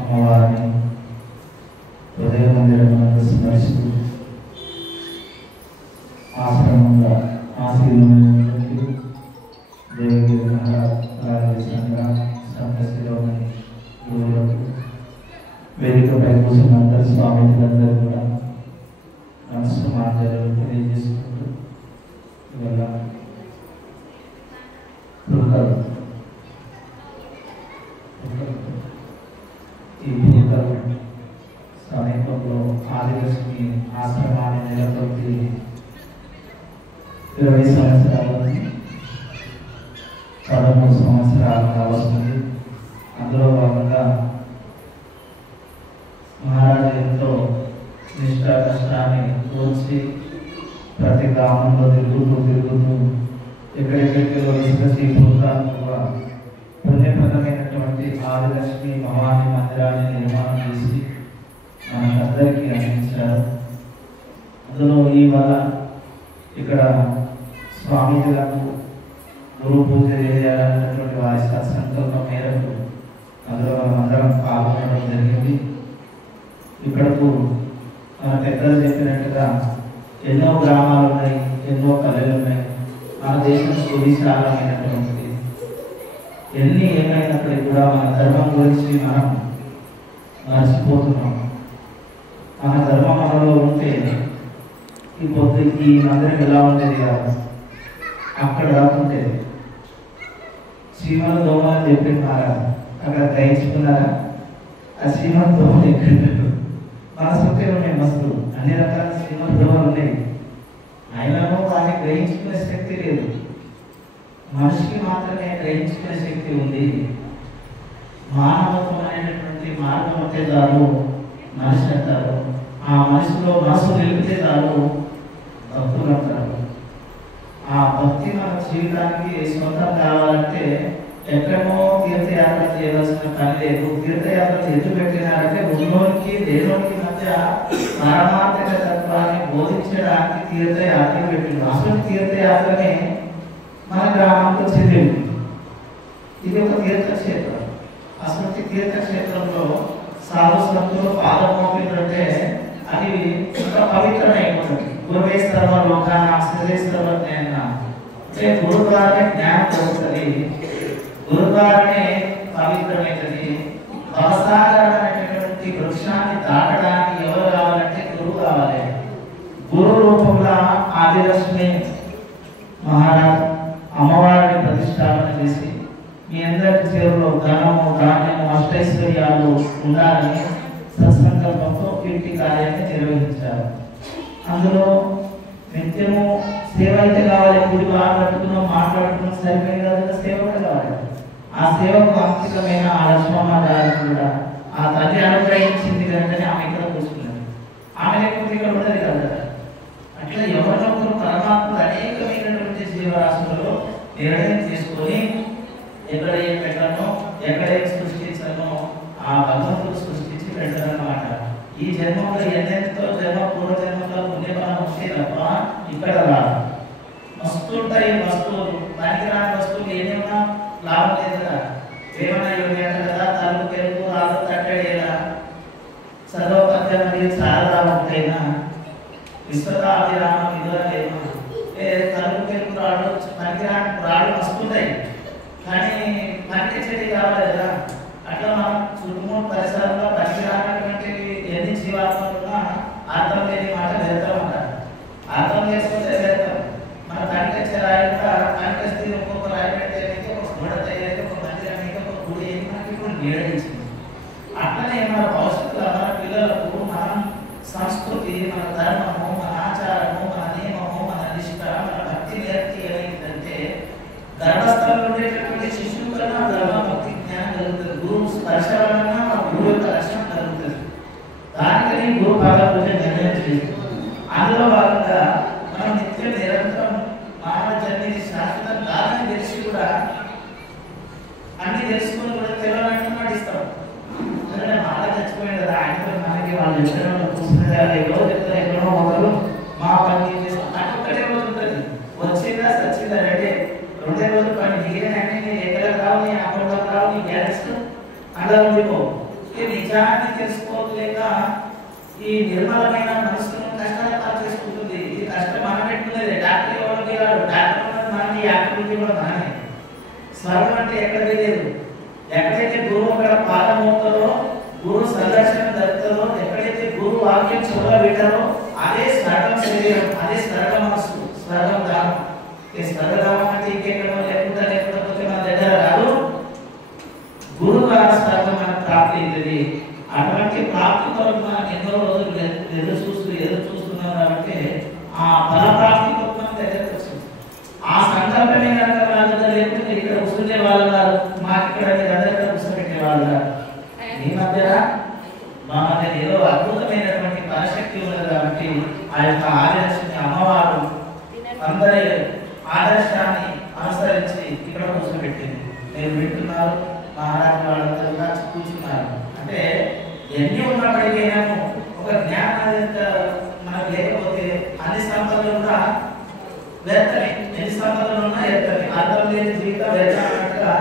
అమ్మవారిని హృదయ మందిరమునందు స్మరిస్తూ ఆశ్రమంగా ఆశీర్వదించి దేవగిరి మహారాజేశ్వరంగా సంతశిలోని గురువులకు వేదికపై కూర్చున్న అందరు స్వామితులందరూ కూడా నమస్కారాలు తెలియజేసుకుంటూ ఇవాళ ఈ సమీపంలో ఆదిలక్ష్మి ఆశ్రమాన్ని నెలకొల్పి 20 సంవత్సరాలు 13 సంవత్సరాలు కావస్తుంది. అందులో భాగంగా మహారాజు ఎంతో నిష్ఠ కష్టాన్ని కూర్చి ప్రతి గ్రామంలో తిరుగుతూ ఎక్కడెక్కడికో తీసుకొచ్చి పుణ్యప్రదమైనటువంటి ఆదిలక్ష్మి భవాని మందిరాన్ని నిర్మాణం చేసి మనకందరికీ అందించారు. అందులో ఇవాళ ఇక్కడ స్వామీజీలకు గురు పూజ చేయాలన్నటువంటి వారి సంకల్పం మేరకు అందులో మనమందరం పాల్గొనడం జరిగింది. ఇక్కడకు మన పెద్దలు చెప్పినట్టుగా ఎన్నో గ్రామాలు ఉన్నాయి, ఎన్నో పల్లెలు ఉన్నాయి. మన దేశం సువిశాలమైనటువంటిది. ఎన్ని ఏమైనప్పటికీ కూడా మన ధర్మం గురించి మనం మర్చిపోతున్నాం. మన ధర్మం మనలో ఉంటే ఈ పొద్దుకి మందిరం ఎలా ఉండేది కాదు, అక్కడ రాకుంటేది. శ్రీమన్ దోమని చెప్పి అక్కడ గ్రహించుకున్నారా? ఆ శ్రీమన్ దోమలు ఎక్కడ మన సొంతే ఉన్నాయి, మస్తు అన్ని రకాల శ్రీమన్ దోమలు ఉన్నాయి. ఆయనను వాటిని గ్రహించుకునే శక్తి లేదు. మనిషికి మాత్రమే గ్రహించుకునే శక్తి ఉంది. మానవత్వం అనేటటువంటి మార్గం అంటే చాలు మనిషి అంటారు. ఆ మనిషిలో మనసు నిలిపితే చాలు భక్తులు అంటారు. ఆ భక్తి మన జీవితానికి సొంతం కావాలంటే ఎక్కడో తీర్థయాత్ర చేయవలసిన పని లేదు. తీర్థయాత్ర ఎదురు పెట్టినారంటే ఉన్నోనికి దేవునికి మధ్య పరమాత్మిక తత్వాన్ని బోధించడానికి తీర్థయాత్ర పెట్టింది. అసలు తీర్థయాత్రనే మన గ్రామంలో చెల్లింది. ఇది ఒక తీర్థక్షేత్రం. అసలు తీర్థక్షేత్రంలో సాధు సంతులు పాదమోపిందంటే అది ఇంకా పవిత్రమైపోతుంది. గురువేశ్వర లోకాన శ్రీవేశ్వర జ్ఞాన అంటే గురు ద్వారానే జ్ఞానం కలుగుతుంది, గురు ద్వారానే పవిత్రమైనది. భవసాగరం అనేటటువంటి వృక్షాన్ని దాటడానికి ఎవరు కావాలంటే గురువు కావాలి. గురు రూపంలో ఆదిలక్ష్మి మహారాజ్ అమ్మవారిని ప్రతిష్టాపన చేసి మీ అందరి చేరులో ధనము ధాన్యము అష్టైశ్వర్యాలు ఉండాలని సత్సంకల్పంతో కీర్తి కార్యాన్ని నిర్వహించారు. అందులో నిత్యము సేవ అయితే కావాలి. గుడి బాగా కట్టుకున్నాం, మాట్లాడుకున్నాం, సరిపోయింది కదా, సేవ కూడా కావాలి. ఆ సేవకు అంకితమైన ఆ లక్ష్మమ్మ గారు కూడా ఆ తల్లి అనుగ్రహించింది కనుకనే ఆమె ఇక్కడ కూర్చున్నది. ఆమె లేకపోతే ఇక్కడ ఉండదు కదా. అట్లా ఎవరినొకరు పరమాత్మ అనేకమైనటువంటి జీవరాశులలో నిర్ణయం చేసుకొని ఎక్కడ ఏం పెట్టానో ఎక్కడ ఏం సృష్టించానో ఆ భగవంతుడు సృష్టించి పెట్టారన్నమాట. ఈ జన్మంలో ఎన్నెంతో పూర్వజన్మలో పుణ్యఫలం వస్తే తప్ప ఇక్కడ రాదు. మస్తు ఉంటాయి వస్తువులు, పనికిరాని వస్తువులు ఏమేమన్నా లాభం లేదు కదా. ఏమన్నా ఇవ్వండి కదా, తలుపు పెరుగు రాదు కట్టడేలా చదవ పద్యాలు చాలా ఉంటాయినా విశ్వతాభిరామ విధులేమో తలుపు పెరుగు రాడు పనికిరాని రాడు వస్తుంటాయి. కానీ పనికి చెడి కావాలి కదా. అట్లా మనం చుట్టుముట్టు పరిసరాల్లో పనికిరానటువంటి ఎన్ని జీవాత్మలున్నా అర్థం లేని మాట వెళ్తాం అంటారు. అర్థం చేసుకుంటే వెళ్తాం. మన పనికొచ్చే రాయి కూడా పనికొస్తే ఒక్కొక్క రాయి పెట్టేది, ఒక గోడ తయారీ, ఒక మందిరానికి, ఒక గుడి మనకి ఇప్పుడు నిర్ణయించింది. అట్లనే మన భవిష్యత్తులో మన పిల్లలకు మనం సంస్కృతి, మన ధర్మము, మన ఆచారము, మన నియమము, మన నిష్ఠ, మన భక్తి నేర్పి ఏమైందంటే గర్భస్థలంలో ఉండేటటువంటి శిశువు కన్నా ధర్మ భక్తి జ్ఞానం కలుగుతుంది. గురువు స్పర్శ వలన గురువు యొక్క రక్షణ కలుగుతుంది. దానికని గురు పాద పూజ నిర్ణయం చేస్తుంది. అందులో భాగంగా మనం నిత్యం నిరంతరం మానవ జన్మని శాశ్వతం కాదని తెలిసి కూడా అన్ని తెలుసుకొని కూడా తెలియనట్టు నటిస్తాం. ఎందుకంటే మాట చచ్చిపోయింది కదా, ఆయనతో మనకి వాళ్ళు ఎక్కడో కూర్చుంటే ఎవరో చెప్తారు, ఎక్కడో ఒకరు మా పని చేస్తాం. నాకు ఒక్కటే రోజు ఉంటుంది, వచ్చిందా సచ్చిందా రెండే రోజులు పని మిగిలినన్నీ నేను ఎక్కడ రావు, నీ అకౌంట్లోకి రావు, నీ బ్యాలెన్స్ అలా ఉండిపో. ఈ నిజాన్ని తెలుసుకోలేక ఈ నిర్మలమైన మనసును కష్టాలు పాలు చేసుకుంటుంది. ఈ కష్టం మనం పెట్టుకునేది. డాక్టర్ ఎవరికి రాడు, డాక్టర్ మనకి యాక్టివిటీ కూడా మనమే. స్వర్గం అంటే ఎక్కడికి లేదు. ఎక్కడైతే గురువు అక్కడ పాదం మోపుతారో, గురువు సందర్శనం జరుగుతుందో, ఎక్కడైతే గురువు వాక్యం చెవులో పెట్టారో అదే స్వర్గం శరీరం, అదే స్వర్గ మనస్సు, స్వర్గం దానం. ఈ స్వర్గధామం అంటే ఇంకెక్కడో లేకపోతే మన దగ్గర రాదు. గురువు ద్వారా స్వర్గం మనకు ప్రాప్తి అవుతుంది. అటువంటి ప్రాప్తి కొరకు మనం ఎన్నో రోజులు ఎదురు చూస్తున్నాం కాబట్టి ఆ ఫల ప్రాప్తి కొరకు మనం దగ్గరకు వచ్చింది. ఆ సంకల్పమే కనుక మన దగ్గర లేకపోతే ఇక్కడ కూర్చునే వాళ్ళు కాదు, మాకు ఇక్కడ అందరికీ కూర్చోబెట్టే వాళ్ళు కాదు. ఈ మధ్య మా మధ్య ఏదో అద్భుతమైనటువంటి పరశక్తి ఉన్నది కాబట్టి ఆ యొక్క ఆదర్శాన్ని అమ్మవారు అందరి ఆదర్శాన్ని అనుసరించి ఇక్కడ కూర్చోబెట్టింది. మీరు వింటున్నారు, మహారాజు వాళ్ళందరూ కూడా కూర్చున్నారు. అంటే ఎన్ని ఉన్నప్పటికైనా ఒక జ్ఞానం మనకు లేకపోతే అన్ని సంపదలు కూడా వ్యర్థమే. ఎన్ని సంపదలు ఉన్నా వ్యర్థమే. అర్థం లేని జీవితం వ్యర్థం అన్నట్టుగా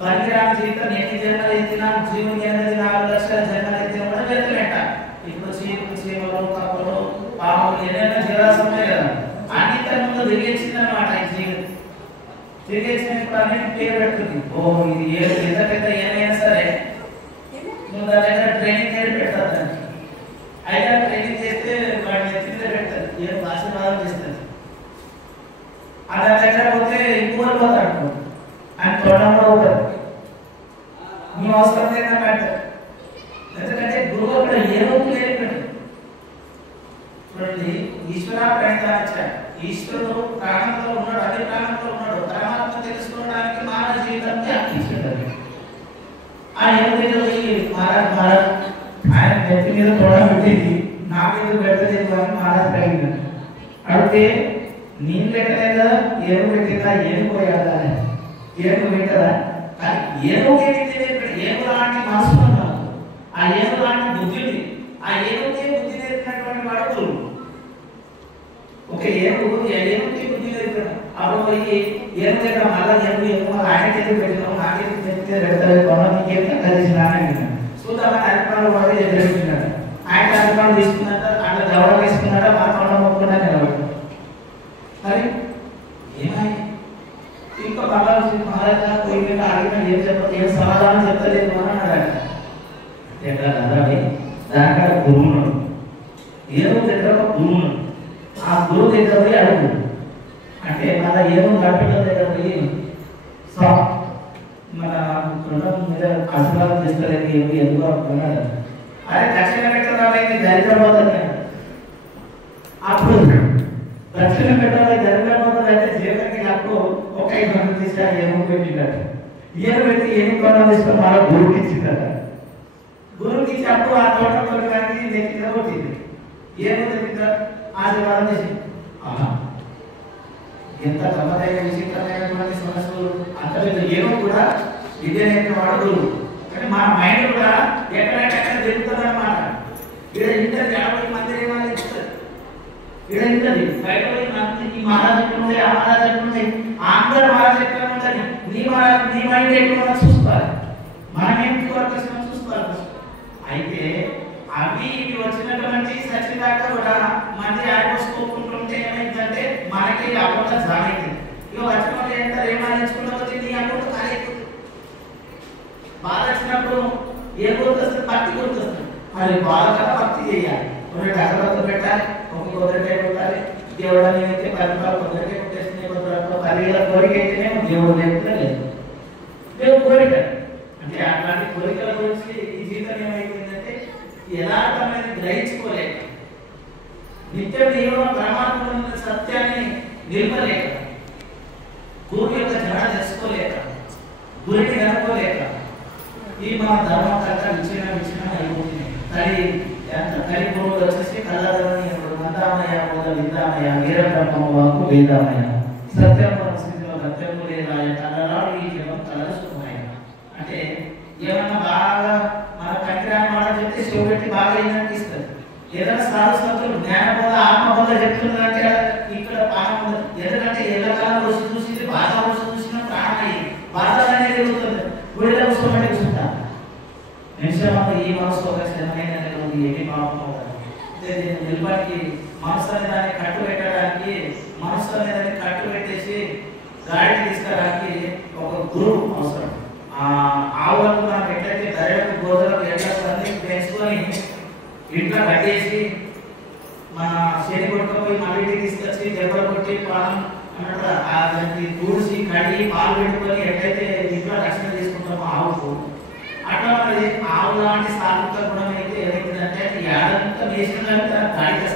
పనికిరాని జీవితం ఎన్ని జన్మలు ఎత్తినా, జీవుని అనేది 4 లక్షల జన్మలు ఎత్తినా కూడా వ్యర్థమేట. ఇప్పుడు చీమలు కప్పలు పాములు ఎన్నైనా జీవాలు ఉన్నాయి కదా, అన్ని తరంలో తిరిగేసింది అనమాట. ఈ జీవితం తిరిగేసినప్పుడు అన్నిటి పేరు పెడుతుంది. ఓ ఇది ఎంత పెద్ద ఏమైనా సరే నువ్వు దాని దగ్గర ట్రైనింగ్ పేరు పెడతారు. దానికి అయితే ట్రైనింగ్ చేస్తే వాడిని ఎత్తి పెడతారు, ఏం ఆశీర్వాదం చేస్తుంది. దాని దగ్గర పోతే ఇంకో పోతాడు, ఆయన తోడంలో పోతారు, నీ అవసరం లేదని పెడతారు. ఎందుకంటే గురువు అక్కడ ఏ రోజు లేదు. చూడండి, ఈశ్వర ప్రణితాచార్య, ఈశ్వరుడు ప్రాణంలో ఉన్నాడు, అదే ప్రాణంలో ఉన్నాడు. పరమాత్మ తెలుసుకోవడానికి మానవ జీవితాన్ని అర్పించాడు. ఆయన మహారాజ్ ఆయన నెత్తి మీద తోడ పెట్టింది, నా మీద పెట్టలేదు అని మహారాజ్ అడిగినాడు. అడిగితే నేను పెట్టలేదు కదా, ఏనుగు పెట్టిందా, ఏనుగు పోయాడా, ఏనుగు పెట్టదా, ఏనుగు ఏనుగు లాంటి మనసు ఉన్నాడు, ఆ ఏనుగు లాంటి బుద్ధి ఉంది. ఆ ఏనుగుకే బుద్ధి నేర్పినటువంటి వాడు గురువు. ఒక ఏనుగుకి బుద్ధి నేర్పాడు. అప్పుడు పోయి ఏనుగు దగ్గర మళ్ళా ఏనుగు ఆయన చేతి పెట్టినావు, నా చేతి పెడితే పెడతాడు, కొన నీకేమి ఎక్కడ తీసినా అని చూద్దామని అధికారులు వాడి దగ్గర పెట్టినాడు. ఆయన అధికారులు తీసుకున్నాక అట్లా గౌరవ వేసుకున్నాక మా కొండ మొక్కున్నా నిలబడి మరి ఏమై ఇంకా బాగా మహారాజా పోయి అడిగిన ఏం చెప్పదు, ఏం సమాధానం చెప్తలేదు అని అన్నాడు. అంటే దానికాడ గురువున్నాడు, ఏనుగు దగ్గర ఒక గురువున్నాడు. ఆ గురువు దగ్గర పోయి అడుగు అంటే మన ఏనుగు గడిపిన దగ్గర పోయి మన రుణం మీద ఆశీర్వాదం చేస్తారని ఎందుకు అనుకున్నాడు. అరే దక్షిణ పెట్టాలి దరిద్రపోతుంది. అప్పుడు దక్షిణ పెట్టాలి దరిద్రపోతుంది అంటే జీవితానికి అప్పుడు ఒక 5 మంది తీసి ఏనుగు పెట్టినట్టు, ఏనుగు పెట్టి ఏనుగు తోటం తీసుకొని మన గురువుకి ఇచ్చిందట. గురువుకి ఇచ్చి అప్పుడు ఆ తోటంతో కానీ నెక్కి కొట్టింది. ఏనుగు తెప్పిందా ఆశీర్వాదం చేసింది. ఎంత గమ్మతైన విచిత్రమైనటువంటి సమస్యలు. అంత పెద్ద ఏనుగు కూడా విద్య నేర్పిన వాడు గురువు. కానీ మన మైండ్ కూడా ఎక్కడెక్కడ జరుగుతుంది అన్నమాట. ఇక్కడ ఇంటర్ 50 మంది ఏమని ఇస్తారు, ఇక్కడ ఇంటది బయట పోయి ఈ మహారాజు ఎట్లుండే, ఆ మహారాజు ఎట్లుండే, అందరు మహారాజు ఎట్లా ఉంటుంది, నీ మైండ్ ఎట్లా చూసుకోవాలి, మనం ఏంటి వర్క్ చూసుకోవాలి. అయితే అవి ఇవి వచ్చినటువంటి సచ్చిదాకా కూడా మంది ఆడిపోసుకోకుంటుంటే ఏమైందంటే మనకి అకౌంట్ జాయిన్ అవుతుంది. ఇక వచ్చినప్పుడు ఎంత ఏమనించుకుంటూ వచ్చి నీ అకౌంట్ ఖాళీ అవుతుంది. బాధ వచ్చినప్పుడు ఏ గుర్తొస్తుంది, భక్తి గుర్తొస్తుంది. మరి బాధ కదా భక్తి చేయాలి. 2 అగరబత్తులు పెట్టాలి, ఒక కొబ్బరికాయ కొట్టాలి. దేవుడు అయితే 10 రూపాయలు కొబ్బరికాయ కొట్టేస్తుంది, 10,000 కోరిక అయితేనేమో దేవుడు లేకుండా లేదు. దేవుడు కోరిక అంటే అట్లాంటి కోరికల గురించి ఈ జీవితం ఏమైపోయిందంటే యథార్థమైన గ్రహించుకోలేక, నిత్యం నీలో పరమాత్మ సత్యాన్ని నిలపలేక, గురువు యొక్క జడ తెలుసుకోలేక, గురిని కనుక్కోలేక ఈ మా ధర్మం కథ విచ్చిన అయిపోతుంది. తల్లి గురువులు వచ్చేసి కళ్ళని మందామయ్య విద్యామయ వీరబ్రహ్మకు వేదామయ సత్యపర స్థితిలో సత్యము లేదా కలరాడు ఈ జనం కలసుకున్నాయి. అంటే ఏమన్నా బాగా మన కంకిరాని మాట చెప్తే శివపెట్టి బాగా ఏంటనిపిస్తుంది. ఏదైనా సాధుసంతులు జ్ఞానబోధ ఆత్మబోధ చెప్తుందంటే ఇక్కడ ప్రాణం ఉండదు. ఎందుకంటే ఎల్లకాలం రుచి చూసింది బాధ రుచి చూసిన ప్రాణం అయ్యింది. బాధ అనేది జరుగుతుంది. గుడిలో కూర్చోమంటే కూర్చుంటా నిమిషంలో ఈ మనసు ఒక శ్రమైన ఏమి పాపం అవుతారు. నిలబడికి మనసు అనే దాన్ని కట్టు పెట్టడానికి మనసు అనే దాన్ని కట్టు పెట్టేసి గాడిని తీసుకురానికి ఒక గురువు అవసరం. ఆవులకు మనం ఎట్లయితే గర్రెలకు గోదలకు ఎట్లకు అన్ని పెంచుకొని ఇంట్లో కట్టేసి మన శని కొట్టుకపోయి మళ్ళీ ఇంటికి తీసుకొచ్చి దెబ్బలు కొట్టి పాలు అన్నట్టు దానికి తూడిసి కడిగి పాలు పెట్టుకొని ఎట్లయితే ఇంట్లో రక్షణ తీసుకుంటామో ఆవుకు అట్లా మరి ఆవు లాంటి సాత్విక గుణం అయితే ఏదైతుందంటే అది ఏడంతా వేసిన దానికి గాడికి